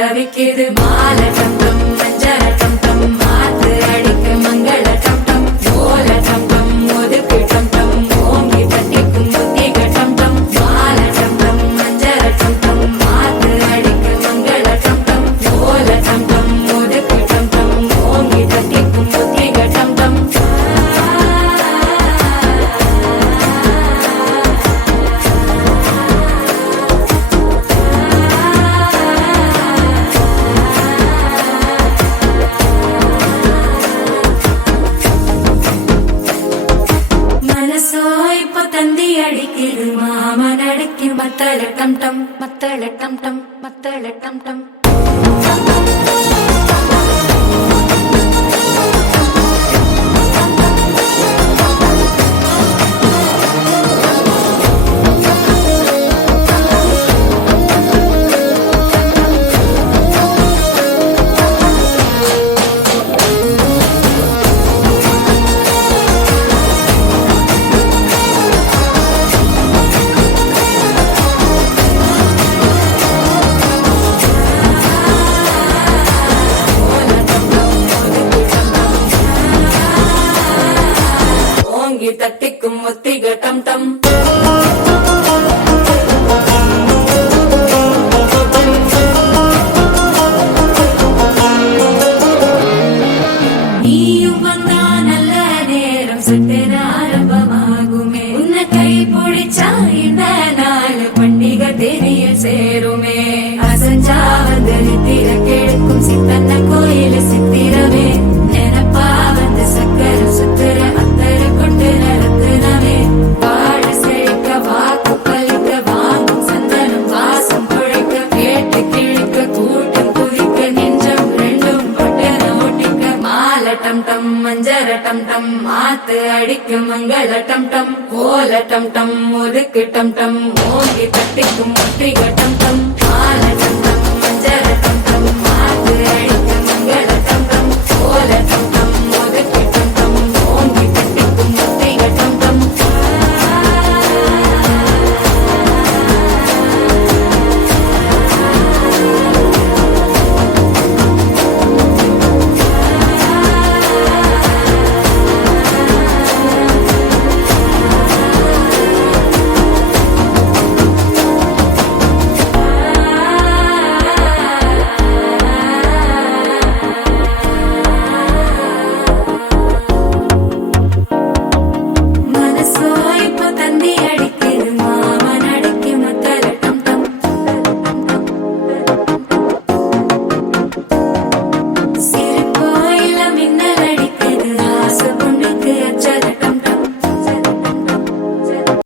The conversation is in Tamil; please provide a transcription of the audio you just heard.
தவிக்குது மால டம் டம் மஞ்சள டம் டம் மாத்து அடிக்க மங்கள டம் டம் ஓல டம் டம் ஒதுக்கு டம் டம் ஓங்கி தட்டிக்கும் முத்திக டம் டம் மால டம் டம் மஞ்சள டம் டம் மாத்து அடிக்க மங்கள டம் டம் ஓல டம் டம் ஒதுக்கு டம் டம் ஓங்கி தட்டிக்கும் முத்திக டம் டம் தந்தி அடிக்குது மாமன் அடிக்கு மத்தள டம் டம் மத்தள டம் டம் மத்தள டம் டம் தட்டிக்கும் முத்திக டம் டம் நீயும் வந்தா நல்ல நேரம் சட்டென ஆரம்பமாகுமே உன்னை கை பிடிச்சா இந்த நாள் பண்டிகை தெரிய சேருமே அசஞ்சா வந்து நித்திர கெடுக்கும் சித்தன்ன கோயில சித்திரமே நினப்பா வந்து சக்கர சுத்துற அத்தர கொண்டு நடத்துனவே பாடு செழிக்க வாக்கு பலிக்க வாங்கும் சந்தனம் வாசம் குழைக்க கேட்டு கிழிக்க கூட்டம் குதிக்க நெஞ்சம் ரெண்டும் பட்டன ஓட்டிக்க மால டம் டம் மஞ்சர டம் டம் மாத்து அடிக்க மங்கள டம் டம் ஓல டம் டம் ஒதுக்கு டம் டம் ஓங்கி தட்டிக்கும் முத்திக டம் டம் மால டம் டம் மஞ்சர டம்